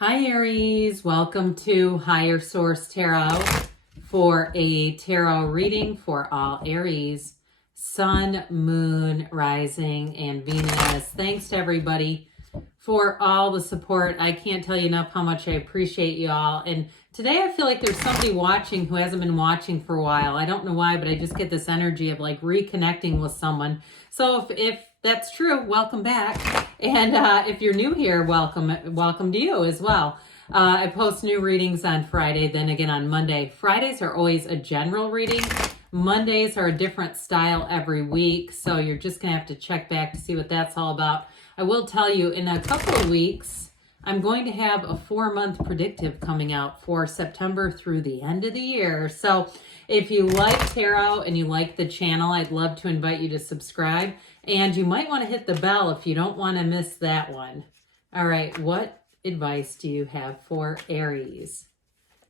Hi Aries, welcome to Higher Source Tarot for a tarot reading for all Aries, Sun, Moon, Rising, and Venus. Thanks to everybody for all the support. I can't tell you enough how much I appreciate you all. And today I feel like there's somebody watching who hasn't been watching for a while. I don't know why, but I just get this energy of like reconnecting with someone. So if that's true, welcome back. And if you're new here, welcome to you as well. I post new readings on Friday, then again on Monday. Fridays are always a general reading. Mondays are a different style every week. So you're just going to have to check back to see what that's all about. I will tell you, in a couple of weeks, I'm going to have a 4-month predictive coming out for September through the end of the year. So if you like tarot and you like the channel, I'd love to invite you to subscribe. And you might want to hit the bell if you don't want to miss that one. All right, what advice do you have for Aries?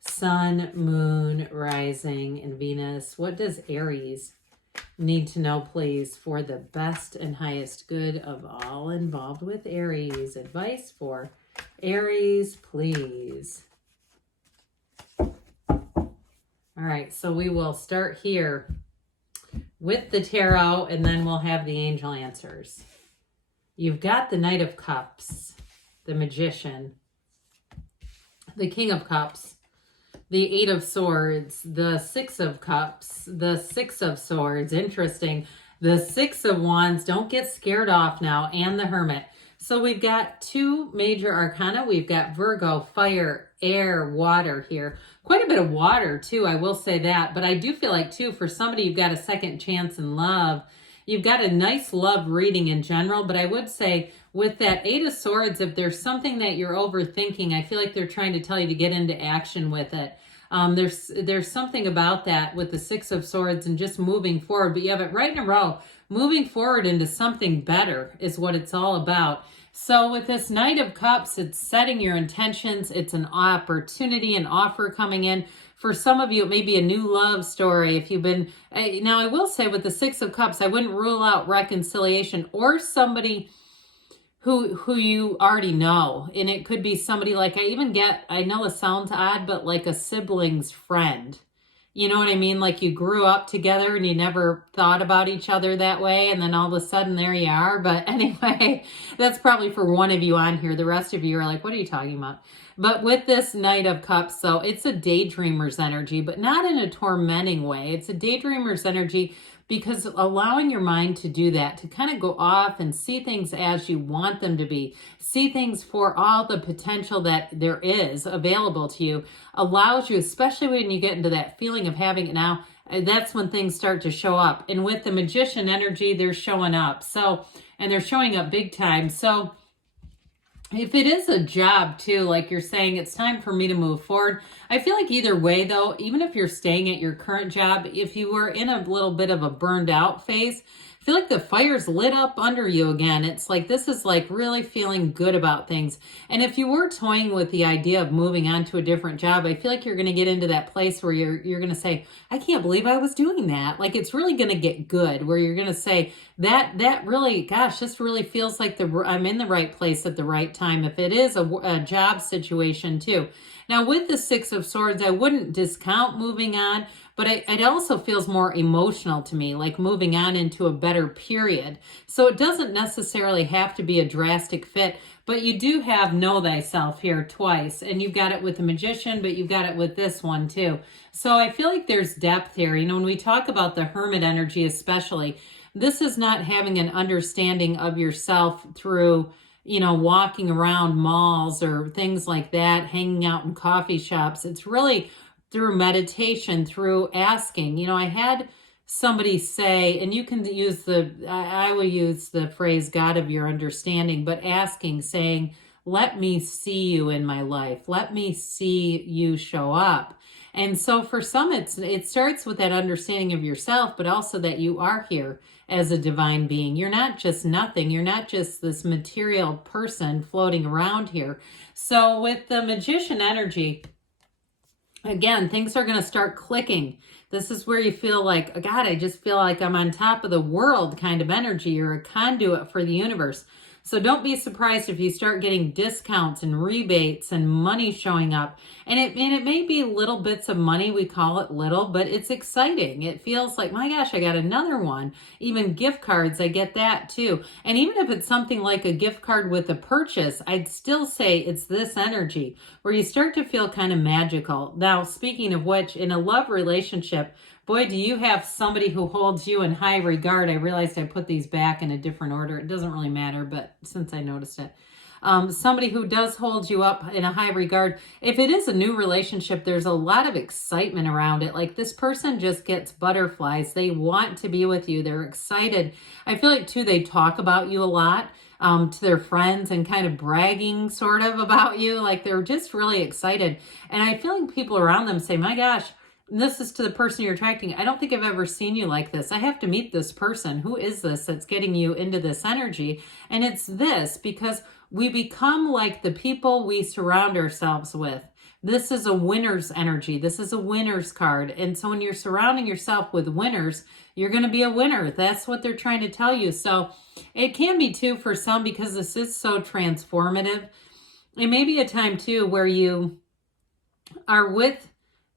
Sun, Moon, Rising, and Venus. What does Aries need to know, please, for the best and highest good of all involved with Aries? Advice for Aries, please. All right, so we will start here with the tarot, and then we'll have the angel answers. You've got the Knight of Cups, the Magician, the King of Cups, the Eight of Swords, the Six of Cups, the Six of Swords. Interesting. The Six of Wands. Don't get scared off now. And the Hermit. So we've got two major arcana. We've got Virgo, fire, air, water here. Quite a bit of water too, I will say that. But I do feel like too, for somebody you've got a second chance in love. You've got a nice love reading in general. But I would say with that Eight of Swords, if there's something that you're overthinking, I feel like they're trying to tell you to get into action with it. There's something about that with the Six of Swords and just moving forward. But you have it right in a row. Moving forward into something better is what it's all about. So with this Knight of Cups, it's setting your intentions. It's an opportunity, an offer coming in. For some of you, it may be a new love story. If you've been, now I will say with the Six of Cups, I wouldn't rule out reconciliation or somebody who you already know. And it could be somebody like, I know it sounds odd, but like a sibling's friend. You know what I mean? Like you grew up together and you never thought about each other that way. And then all of a sudden there you are. But anyway, that's probably for one of you on here. The rest of you are like, what are you talking about? But with this Knight of Cups, so it's a daydreamer's energy, but not in a tormenting way. It's a daydreamer's energy because allowing your mind to do that, to kind of go off and see things as you want them to be, see things for all the potential that there is available to you, allows you, especially when you get into that feeling of having it now, that's when things start to show up. And with the Magician energy, they're showing up. So, and they're showing up big time. So if it is a job too, like you're saying, it's time for me to move forward. I feel like either way though, even if you're staying at your current job, if you were in a little bit of a burned out phase, I feel like the fire's lit up under you again. It's like, this is like really feeling good about things. And if you were toying with the idea of moving on to a different job, I feel like you're going to get into that place where you're going to say, I can't believe I was doing that. Like it's really going to get good, where you're going to say that really, gosh, this really feels like I'm in the right place at the right time. If it is a job situation too. Now with the Six of Swords, I wouldn't discount moving on, but it also feels more emotional to me, like moving on into a better period. So it doesn't necessarily have to be a drastic fit, but you do have Know Thyself here twice, and you've got it with the Magician, but you've got it with this one too. So I feel like there's depth here. You know, when we talk about the Hermit energy especially, this is not having an understanding of yourself through, you know, walking around malls or things like that, hanging out in coffee shops. It's really through meditation, through asking. You know, I had somebody say, and you can use I will use the phrase God of your understanding, but asking, saying, let me see you in my life. Let me see you show up. And so for some, it starts with that understanding of yourself, but also that you are here as a divine being. You're not just nothing. You're not just this material person floating around here. So with the Magician energy, again, things are going to start clicking. This is where you feel like, oh God, I just feel like I'm on top of the world kind of energy. You're a conduit for the universe. So don't be surprised if you start getting discounts and rebates and money showing up. And it may be little bits of money. We call it little, but it's exciting. It feels like, my gosh, I got another one. Even gift cards, I get that too. And even if it's something like a gift card with a purchase, I'd still say it's this energy where you start to feel kind of magical. Now, speaking of which, in a love relationship, boy, do you have somebody who holds you in high regard. I realized I put these back in a different order. It doesn't really matter, but since I noticed it. Somebody who does hold you up in a high regard. If it is a new relationship, there's a lot of excitement around it. Like this person just gets butterflies. They want to be with you. They're excited. I feel like too, they talk about you a lot to their friends and kind of bragging sort of about you. Like they're just really excited. And I feel like people around them say, my gosh, this is to the person you're attracting. I don't think I've ever seen you like this. I have to meet this person. Who is this that's getting you into this energy? And it's this, because we become like the people we surround ourselves with. This is a winner's energy. This is a winner's card. And so when you're surrounding yourself with winners, you're going to be a winner. That's what they're trying to tell you. So it can be too for some, because this is so transformative. It may be a time too where you are with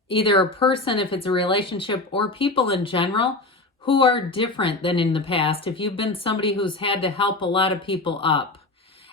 either a person, if it's a relationship, or people in general who are different than in the past. If you've been somebody who's had to help a lot of people up,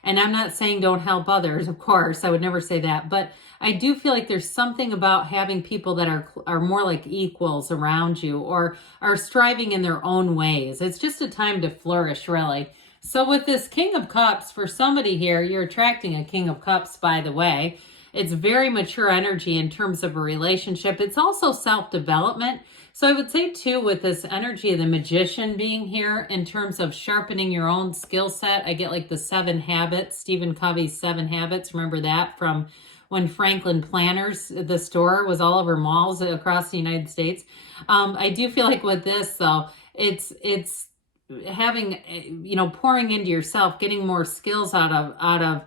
and I'm not saying don't help others, of course, I would never say that, but I do feel like there's something about having people that are more like equals around you, or are striving in their own ways. It's just a time to flourish, really. So with this King of Cups, for somebody here, you're attracting a King of Cups, by the way. It's very mature energy in terms of a relationship. It's also self-development. So I would say too, with this energy of the Magician being here, in terms of sharpening your own skill set, I get like the 7 habits, Stephen Covey's 7 habits. Remember that from when Franklin Planners, the store, was all over malls across the United States. I do feel like with this though, it's having, pouring into yourself, getting more skills out of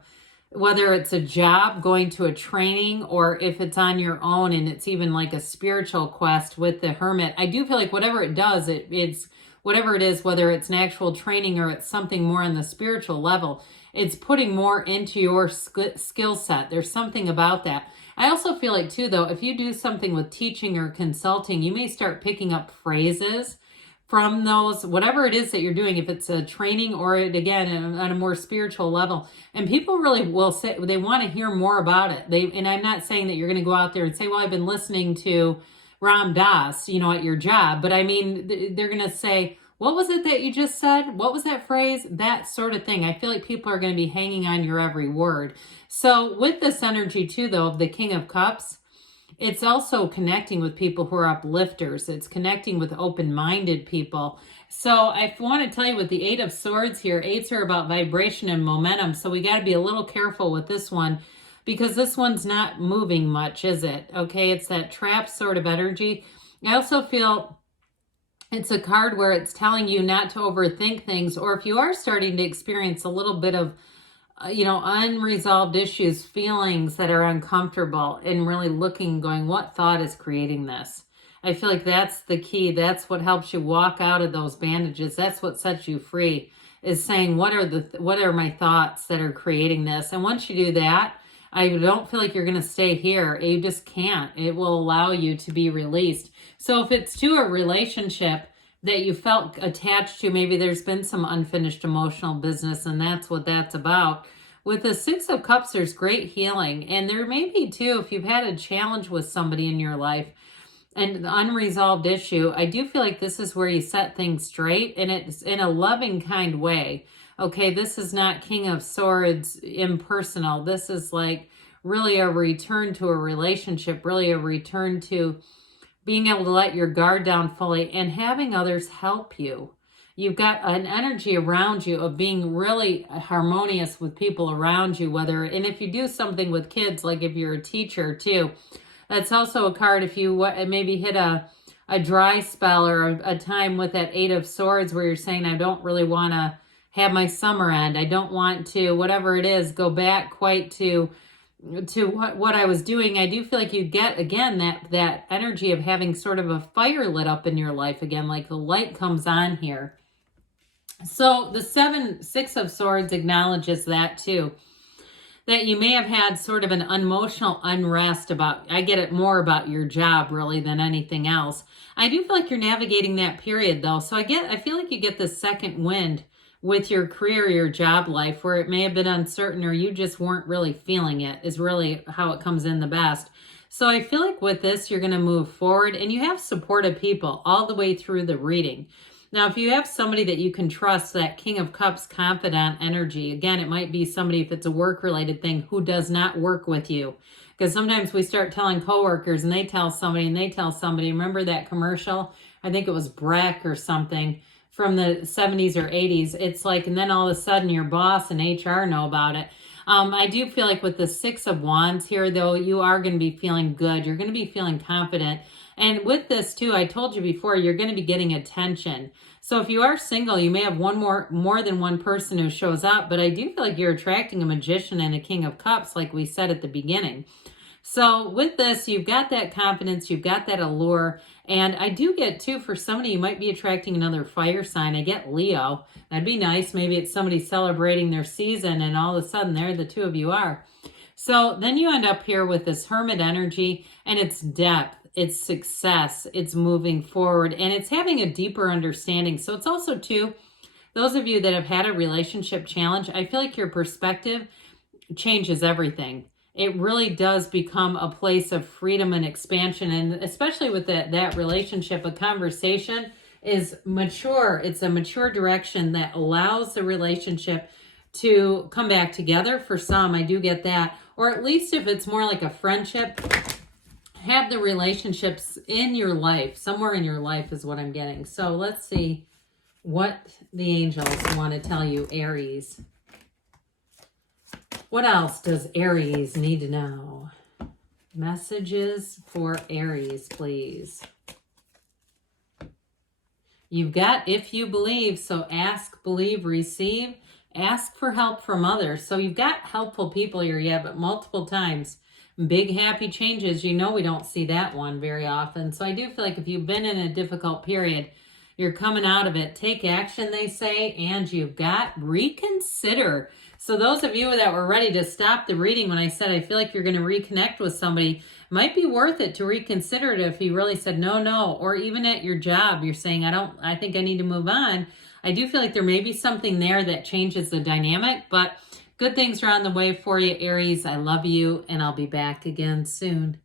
whether it's a job, going to a training, or if it's on your own and it's even like a spiritual quest with the Hermit. I do feel like whatever it does, it's whatever it is, whether it's an actual training or it's something more on the spiritual level, it's putting more into your skill set. There's something about that. I also feel like too, though, if you do something with teaching or consulting, you may start picking up phrases from those, whatever it is that you're doing, if it's a training or it, again, on a more spiritual level. And people really will say, they want to hear more about it. And I'm not saying that you're going to go out there and say, well, I've been listening to Ram Dass, at your job. But I mean, they're going to say, what was it that you just said? What was that phrase? That sort of thing. I feel like people are going to be hanging on your every word. So with this energy too, though, of the King of Cups, it's also connecting with people who are uplifters. It's connecting with open-minded people. So I want to tell you with the 8 of Swords here, 8s are about vibration and momentum. So we got to be a little careful with this one, because this one's not moving much, is it? Okay, it's that trap sort of energy. I also feel it's a card where it's telling you not to overthink things, or if you are starting to experience a little bit of unresolved issues, feelings that are uncomfortable, and really looking, going, what thought is creating this? I feel like that's the key. That's what helps you walk out of those bandages. That's what sets you free, is saying, what are my thoughts that are creating this? And once you do that, I don't feel like you're going to stay here. You just can't. It will allow you to be released. So if it's to a relationship that you felt attached to, maybe there's been some unfinished emotional business, and that's what that's about. With the 6 of Cups, there's great healing. And there may be too, if you've had a challenge with somebody in your life and the unresolved issue, I do feel like this is where you set things straight, and it's in a loving kind way. Okay, this is not King of Swords impersonal. This is like really a return to a relationship, really a return to being able to let your guard down fully and having others help you. You've got an energy around you of being really harmonious with people around you, and if you do something with kids, like if you're a teacher too, that's also a card if you maybe hit a dry spell or a time with that 8 of Swords where you're saying, I don't really want to have my summer end. I don't want to, whatever it is, go back quite to what I was doing. I do feel like you get, again, that energy of having sort of a fire lit up in your life again, like the light comes on here. So the Six of Swords acknowledges that too. That you may have had sort of an emotional unrest about, I get it more about your job really than anything else. I do feel like you're navigating that period though. So I feel like you get the second wind with your career, your job life, where it may have been uncertain or you just weren't really feeling it, is really how it comes in the best. So I feel like with this, you're going to move forward and you have supportive people all the way through the reading. Now, if you have somebody that you can trust, that King of Cups confidant energy, again, it might be somebody, if it's a work-related thing, who does not work with you. Because sometimes we start telling coworkers and they tell somebody and they tell somebody. Remember that commercial? I think it was Breck or something from the 70s or 80s. It's like, and then all of a sudden your boss and HR know about it. I do feel like with the Six of Wands here, though, you are going to be feeling good. You're going to be feeling confident. And with this, too, I told you before, you're going to be getting attention. So if you are single, you may have more than one person who shows up. But I do feel like you're attracting a Magician and a King of Cups, like we said at the beginning. So with this, you've got that confidence, you've got that allure. And I do get, too, for somebody, you might be attracting another fire sign. I get Leo. That'd be nice. Maybe it's somebody celebrating their season and all of a sudden there the two of you are. So then you end up here with this Hermit energy, and it's depth, it's success, it's moving forward, and it's having a deeper understanding. So it's also, too, those of you that have had a relationship challenge, I feel like your perspective changes everything. It really does become a place of freedom and expansion. And especially with that relationship, a conversation is mature. It's a mature direction that allows the relationship to come back together. For some, I do get that. Or at least if it's more like a friendship, have the relationships in your life. Somewhere in your life is what I'm getting. So let's see what the angels want to tell you, Aries. What else does Aries need to know? Messages for Aries, please. You've got if you believe, so ask, believe, receive. Ask for help from others. So you've got helpful people here, yeah, but multiple times. Big happy changes, you know we don't see that one very often. So I do feel like if you've been in a difficult period, you're coming out of it. Take action, they say, and you've got reconsider. So those of you that were ready to stop the reading when I said I feel like you're going to reconnect with somebody, might be worth it to reconsider it if you really said no, or even at your job, you're saying, I think I need to move on. I do feel like there may be something there that changes the dynamic, but good things are on the way for you, Aries. I love you, and I'll be back again soon.